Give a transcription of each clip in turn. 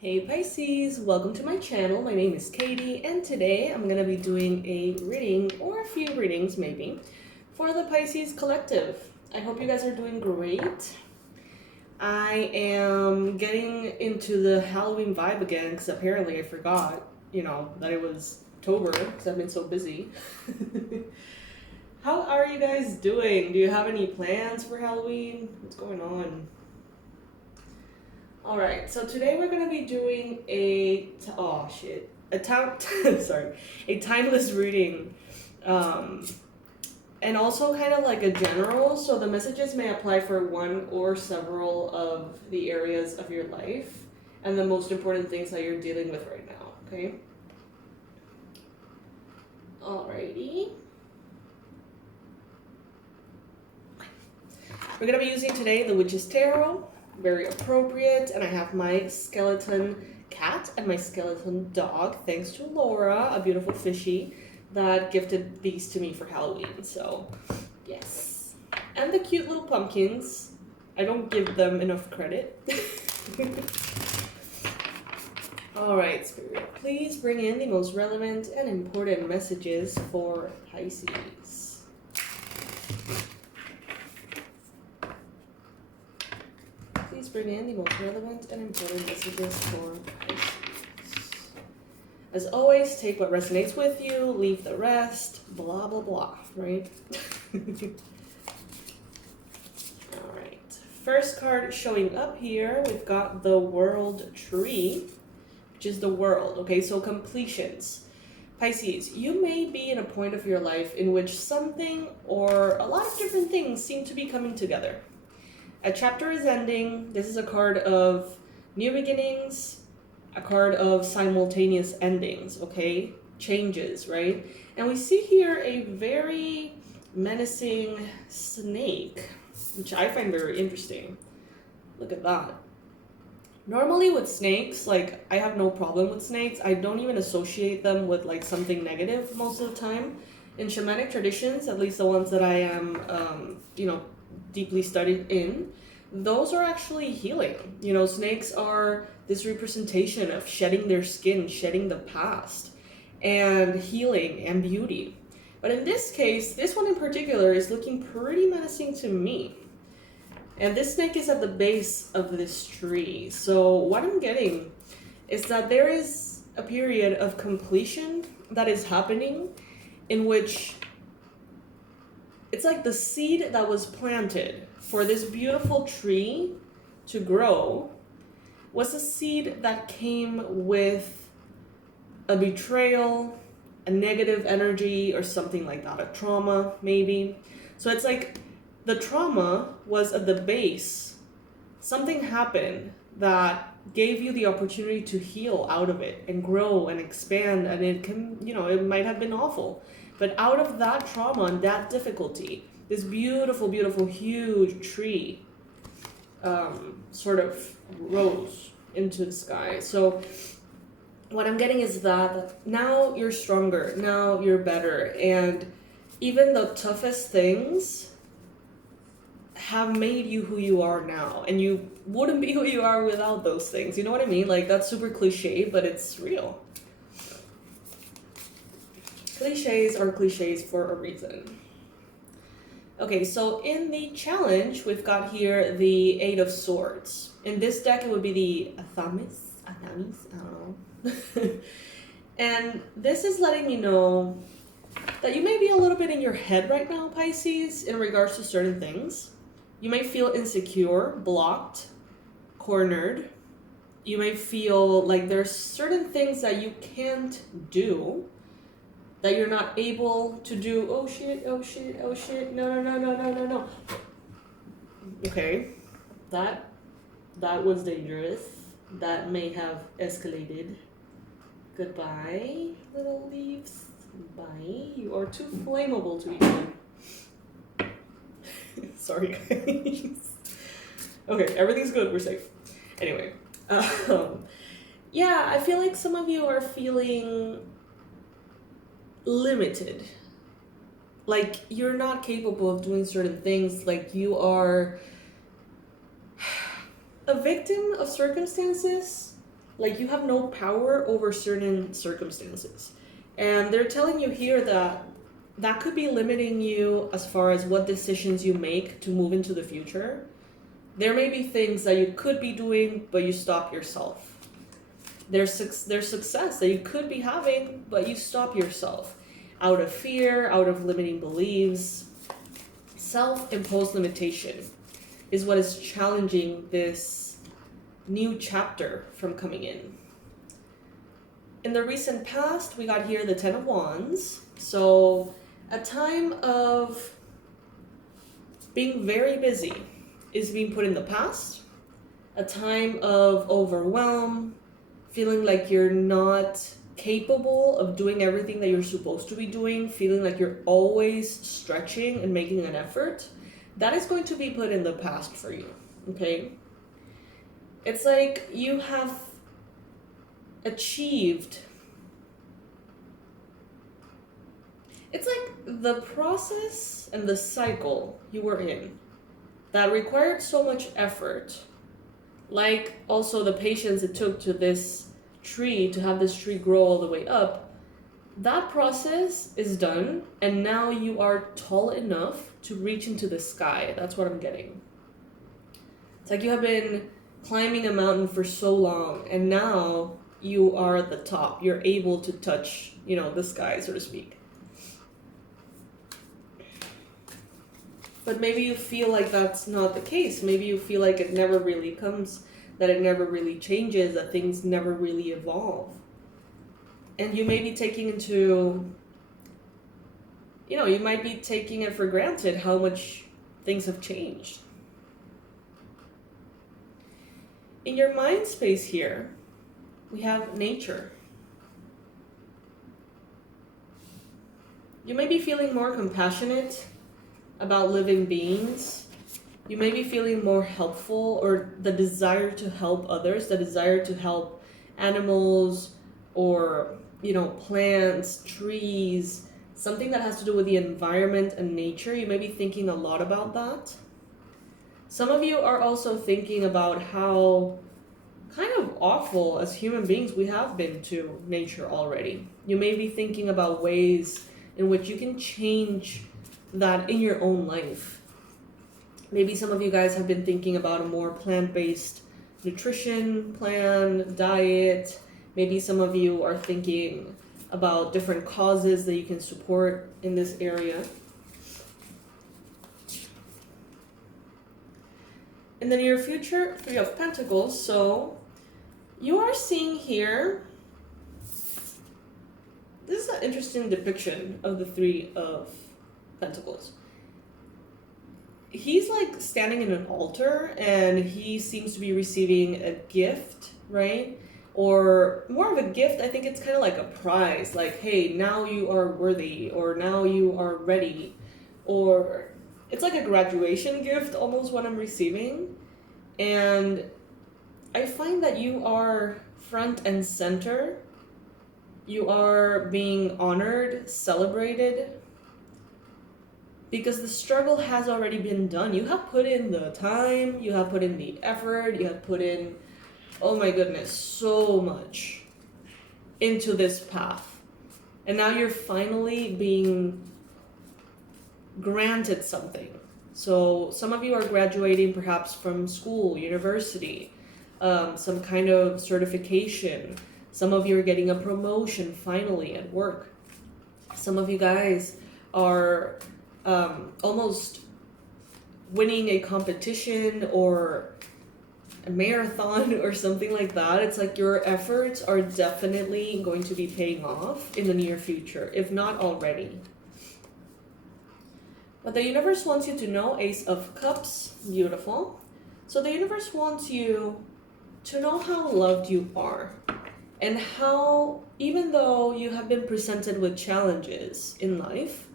Hey Pisces, welcome to my channel. My name is Katie and today I'm going to be doing a reading, or a few readings maybe, for the Pisces collective. I hope you guys are doing great. I am getting into the Halloween vibe again because apparently I forgot, that it was October because I've been so busy. How are you guys doing? Do you have any plans for Halloween? What's going on? All right, so today we're gonna be doing a timeless reading, and also kind of like a general. So the messages may apply for one or several of the areas of your life and the most important things that you're dealing with right now. Okay. Alrighty. We're gonna be using today the Witch's Tarot. Very appropriate, and I have my skeleton cat and my skeleton dog, thanks to Laura, a beautiful fishy, that gifted these to me for Halloween. So yes, and the cute little pumpkins. I don't give them enough credit. All right, Spirit, please bring in the most relevant and important messages for Pisces. Please bring in the most relevant and important messages for Pisces. As always, take what resonates with you, leave the rest, blah, blah, blah, right? Alright, first card showing up here, we've got the World Tree, which is the world, okay? So completions. Pisces, you may be in a point of your life in which something or a lot of different things seem to be coming together. A chapter is ending. This is a card of new beginnings, a card of simultaneous endings, okay? Changes, right? And we see here a very menacing snake, which I find very interesting. Look at that. Normally with snakes, like, I have no problem with snakes. I don't even associate them with, like, something negative most of the time. In shamanic traditions, at least the ones that I am, deeply studied in, those are actually healing. Snakes are this representation of shedding their skin, shedding the past, and healing and beauty. But in this case, this one in particular is looking pretty menacing to me. And this snake is at the base of this tree. So what I'm getting is that there is a period of completion that is happening in which it's like the seed that was planted for this beautiful tree to grow was a seed that came with a betrayal, a negative energy, or something like that, a trauma maybe. So it's like the trauma was at the base. Something happened that gave you the opportunity to heal out of it and grow and expand, and it can, it might have been awful. But out of that trauma and that difficulty, this beautiful, beautiful, huge tree sort of rose into the sky. So what I'm getting is that now you're stronger, now you're better, and even the toughest things have made you who you are now, and you wouldn't be who you are without those things. You know what I mean? Like, that's super cliche, but it's real. Cliches are cliches for a reason. Okay, so in the challenge, we've got here the Eight of Swords. In this deck, it would be the Athamis, I don't know. And this is letting me know that you may be a little bit in your head right now, Pisces, in regards to certain things. You may feel insecure, blocked, cornered. You may feel like there's certain things that you can't do, that you're not able to do. Oh shit, oh shit, oh shit, no. Okay, that was dangerous. That may have escalated. Goodbye, little leaves. Bye. You are too flammable to be done. Sorry, guys. Okay, everything's good. We're safe. Anyway, yeah, I feel like some of you are feeling limited. Like, you're not capable of doing certain things. Like, you are a victim of circumstances Like you have no power over certain circumstances. And they're telling you here that that could be limiting you as far as what decisions you make to move into the future. There may be things that you could be doing, but you stop yourself. There's success that you could be having, but you stop yourself out of fear, out of limiting beliefs. Self-imposed limitation is what is challenging this new chapter from coming in. In the recent past, we got here the Ten of Wands. So a time of being very busy is being put in the past. A time of overwhelm, feeling like you're not capable of doing everything that you're supposed to be doing, feeling like you're always stretching and making an effort. That is going to be put in the past for you, okay? It's like you have achieved. It's like the process and the cycle you were in that required so much effort, like also the patience it took to this tree, to have this tree grow all the way up. That process is done, and now you are tall enough to reach into the sky. That's what I'm getting. It's like you have been climbing a mountain for so long, and now you are at the top. You're able to touch, the sky, so to speak. But maybe you feel like that's not the case. Maybe you feel like it never really comes, that it never really changes, that things never really evolve. And you may be taking you might be taking it for granted how much things have changed. In your mind space here, we have nature. You may be feeling more compassionate about living beings. You may be feeling more helpful, or the desire to help others, the desire to help animals or, plants, trees, something that has to do with the environment and nature. You may be thinking a lot about that. Some of you are also thinking about how kind of awful as human beings we have been to nature already. You may be thinking about ways in which you can change that in your own life. Maybe some of you guys have been thinking about a more plant-based nutrition plan, diet. Maybe some of you are thinking about different causes that you can support in this area. In the near future, Three of Pentacles. So you are seeing here, this is an interesting depiction of the Three of Pentacles. He's like standing in an altar, and he seems to be receiving a gift, right? Or more of a gift, I think it's kind of like a prize, like, hey, now you are worthy, or now you are ready, or it's like a graduation gift almost what I'm receiving. And I find that you are front and center. You are being honored, celebrated, because the struggle has already been done. You have put in the time, you have put in the effort, you have put in, oh my goodness, so much into this path. And now you're finally being granted something. So some of you are graduating perhaps from school, university, some kind of certification. Some of you are getting a promotion finally at work. Some of you guys are almost winning a competition or a marathon or something like that. It's like your efforts are definitely going to be paying off in the near future, if not already. But the universe wants you to know, Ace of Cups, beautiful. So the universe wants you to know how loved you are, and how, even though you have been presented with challenges in life,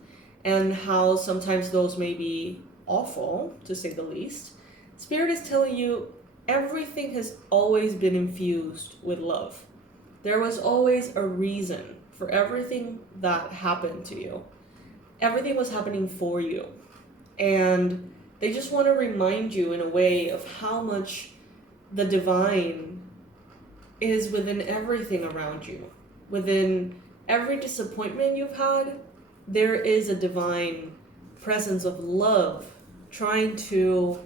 and how sometimes those may be awful, to say the least, Spirit is telling you everything has always been infused with love. There was always a reason for everything that happened to you. Everything was happening for you. And they just want to remind you in a way of how much the divine is within everything around you. Within every disappointment you've had, there is a divine presence of love trying to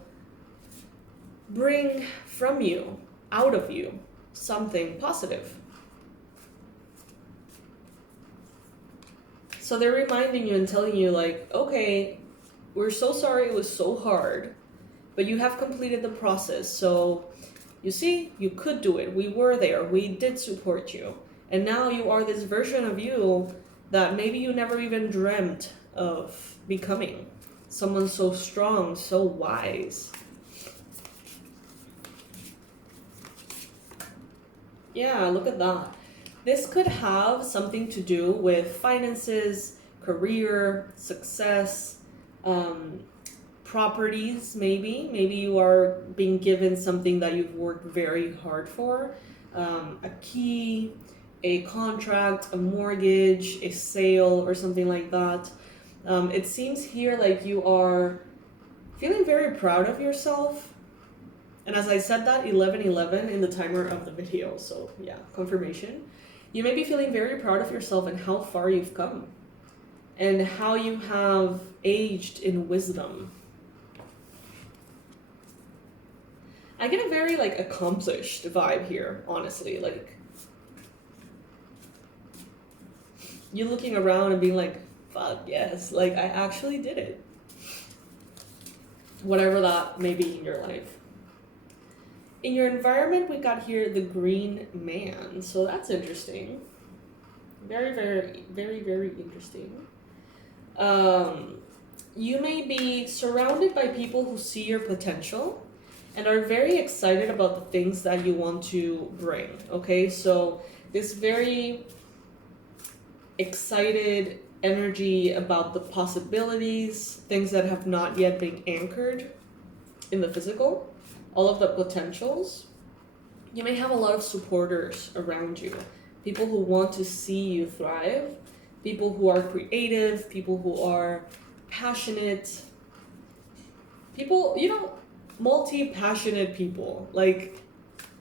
bring from you, out of you, something positive. So they're reminding you and telling you like, okay, we're so sorry it was so hard, but you have completed the process. So you see, you could do it. We were there. We did support you. And now you are this version of you that maybe you never even dreamt of becoming. Someone so strong, so wise. Yeah, look at that. This could have something to do with finances, career, success, properties, maybe. Maybe you are being given something that you've worked very hard for. A key, a contract, a mortgage, a sale, or something like that. It seems here like you are feeling very proud of yourself. And as I said that, 11:11 in the timer of the video. So yeah, confirmation. You may be feeling very proud of yourself and how far you've come. And how you have aged in wisdom. I get a very like accomplished vibe here, honestly. Like you looking around and being like, fuck yes, like I actually did it. Whatever that may be in your life. In your environment, we got here the green man. So that's interesting. Very, very, very, very interesting. You may be surrounded by people who see your potential and are very excited about the things that you want to bring. Okay, so this very excited energy about the possibilities, things that have not yet been anchored in the physical, all of the potentials. You may have a lot of supporters around you, people who want to see you thrive, people who are creative, people who are passionate, people, you know, multi-passionate people, like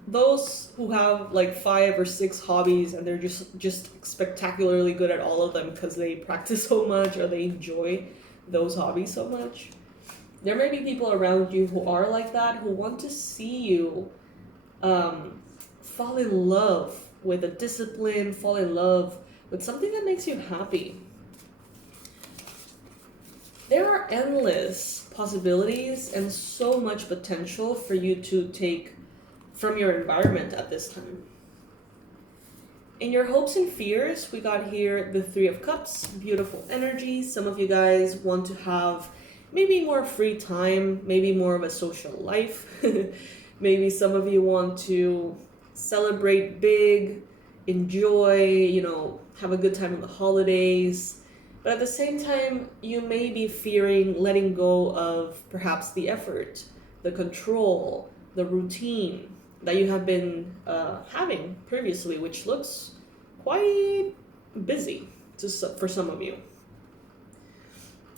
those who have like 5 or 6 hobbies and they're just spectacularly good at all of them because they practice so much or they enjoy those hobbies so much. There may be people around you who are like that, who want to see you fall in love with a discipline, fall in love with something that makes you happy. There are endless possibilities and so much potential for you to take from your environment at this time. In your hopes and fears, we got here the 3 of Cups, beautiful energy. Some of you guys want to have maybe more free time, maybe more of a social life. Maybe some of you want to celebrate big, enjoy, you know, have a good time in the holidays. But at the same time, you may be fearing letting go of perhaps the effort, the control, the routine that you have been having previously, which looks quite busy for some of you.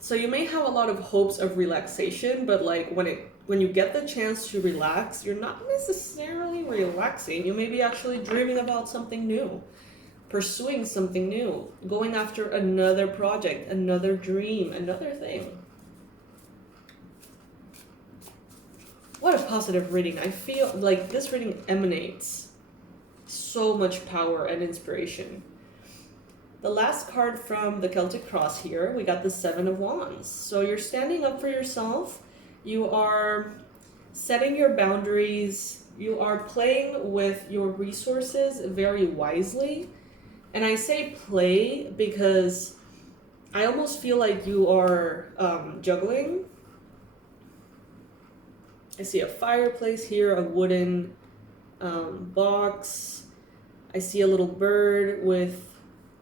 So you may have a lot of hopes of relaxation, but like when you get the chance to relax, you're not necessarily relaxing. You may be actually dreaming about something new, pursuing something new, going after another project, another dream, another thing. What a positive reading. I feel like this reading emanates so much power and inspiration. The last card from the Celtic Cross here, we got the 7 of Wands. So you're standing up for yourself. You are setting your boundaries. You are playing with your resources very wisely. And I say play because I almost feel like you are juggling. I see a fireplace here, a wooden box. I see a little bird with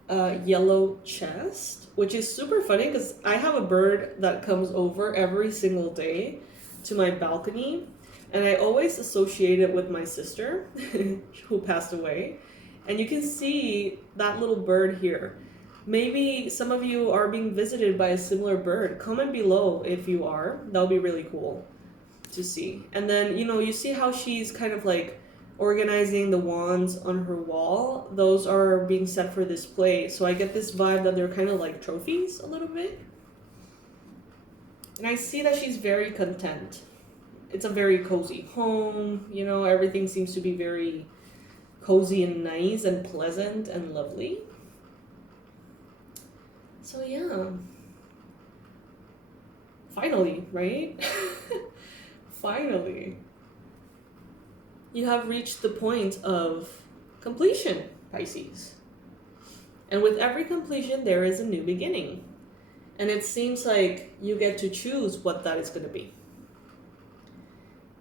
a yellow chest, which is super funny because I have a bird that comes over every single day to my balcony, and I always associate it with my sister who passed away. And you can see that little bird here. Maybe some of you are being visited by a similar bird. Comment below if you are. That would be really cool to see. And then, you know, you see how she's kind of like organizing the wands on her wall. Those are being set for display. So I get this vibe that they're kind of like trophies a little bit. And I see that she's very content. It's a very cozy home, you know, everything seems to be very cozy and nice and pleasant and lovely. So yeah. Finally, right? Finally. You have reached the point of completion, Pisces. And with every completion, there is a new beginning. And it seems like you get to choose what that is going to be.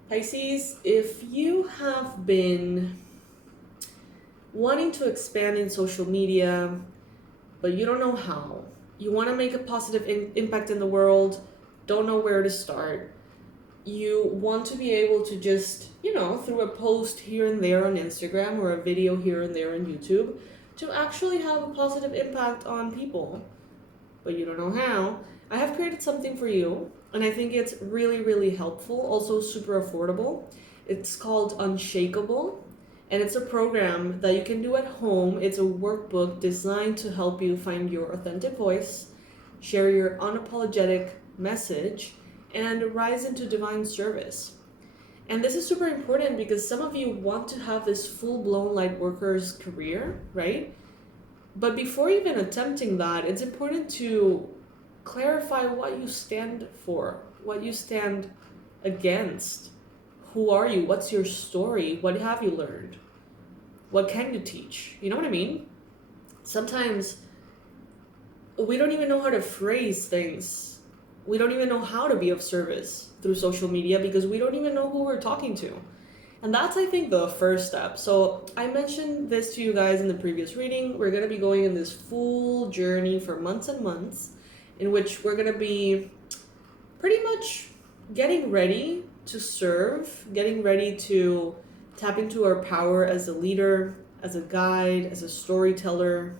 Pisces, if you have been wanting to expand in social media, but you don't know how, you want to make a positive impact in the world, don't know where to start, you want to be able to just, you know, through a post here and there on Instagram or a video here and there on YouTube, to actually have a positive impact on people, but you don't know how, I have created something for you, and I think it's really, really helpful, also super affordable. It's called Unshakable, and it's a program that you can do at home. It's a workbook designed to help you find your authentic voice, share your unapologetic message, and rise into divine service. And this is super important because some of you want to have this full-blown light worker's career, right? But before even attempting that, it's important to clarify what you stand for, what you stand against. Who are you? What's your story? What have you learned? What can you teach? You know what I mean? Sometimes we don't even know how to phrase things. We don't even know how to be of service through social media because we don't even know who we're talking to. And that's, I think, the first step. So I mentioned this to you guys in the previous reading. We're going to be going in this full journey for months and months in which we're going to be pretty much getting ready to serve, getting ready to tap into our power as a leader, as a guide, as a storyteller,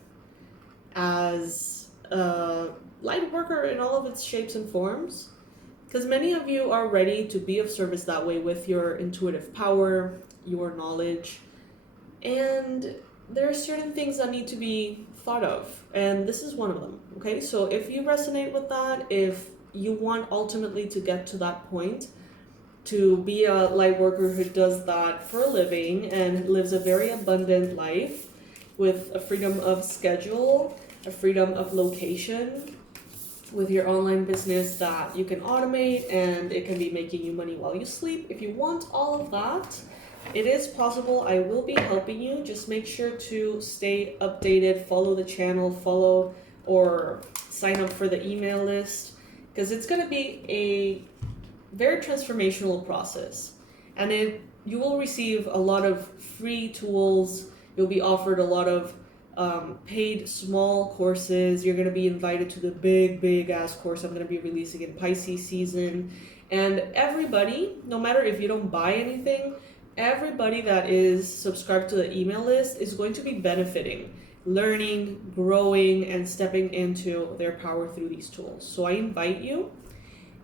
as a light worker in all of its shapes and forms. Because many of you are ready to be of service that way with your intuitive power, your knowledge, and there are certain things that need to be thought of, and this is one of them, okay? So if you resonate with that, if you want ultimately to get to that point, to be a light worker who does that for a living and lives a very abundant life with a freedom of schedule, a freedom of location, with your online business that you can automate and it can be making you money while you sleep. If you want all of that, it is possible. I will be helping you. Just make sure to stay updated, follow the channel, follow or sign up for the email list, because it's going to be a very transformational process. And you will receive a lot of free tools. You'll be offered a lot of paid small courses. You're going to be invited to the big ass course I'm going to be releasing in Pisces season. And everybody, no matter if you don't buy anything, everybody that is subscribed to the email list is going to be benefiting, learning, growing, and stepping into their power through these tools. So I invite you,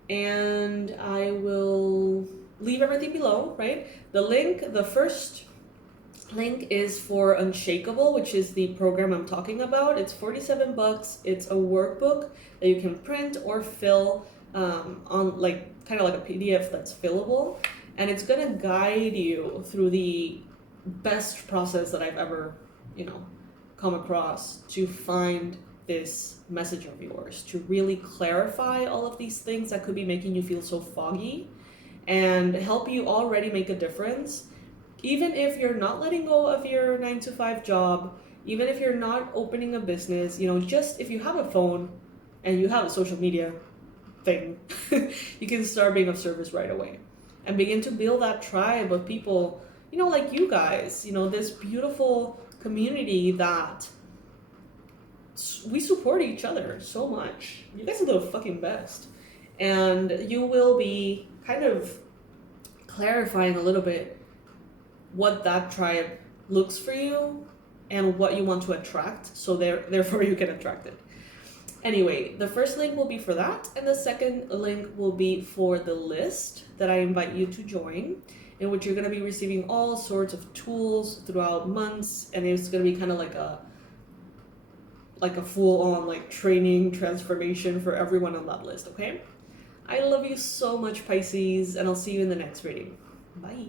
and I will leave everything below, right? The first link is for Unshakable, which is the program I'm talking about. It's $47. It's a workbook that you can print or fill on like kind of like a PDF that's fillable. And it's going to guide you through the best process that I've ever, come across to find this message of yours, to really clarify all of these things that could be making you feel so foggy and help you already make a difference. Even if you're not letting go of your 9-to-5 job, even if you're not opening a business, just if you have a phone and you have a social media thing, you can start being of service right away. And begin to build that tribe of people, like you guys, this beautiful community that we support each other so much. You guys are the fucking best. And you will be kind of clarifying a little bit what that tribe looks for you and what you want to attract. So therefore you can attract it. Anyway, the first link will be for that, and the second link will be for the list that I invite you to join. in which you're going to be receiving all sorts of tools throughout months, and it's going to be kind of like a full-on like training transformation for everyone on that list, okay? I love you so much, Pisces, and I'll see you in the next reading. Bye.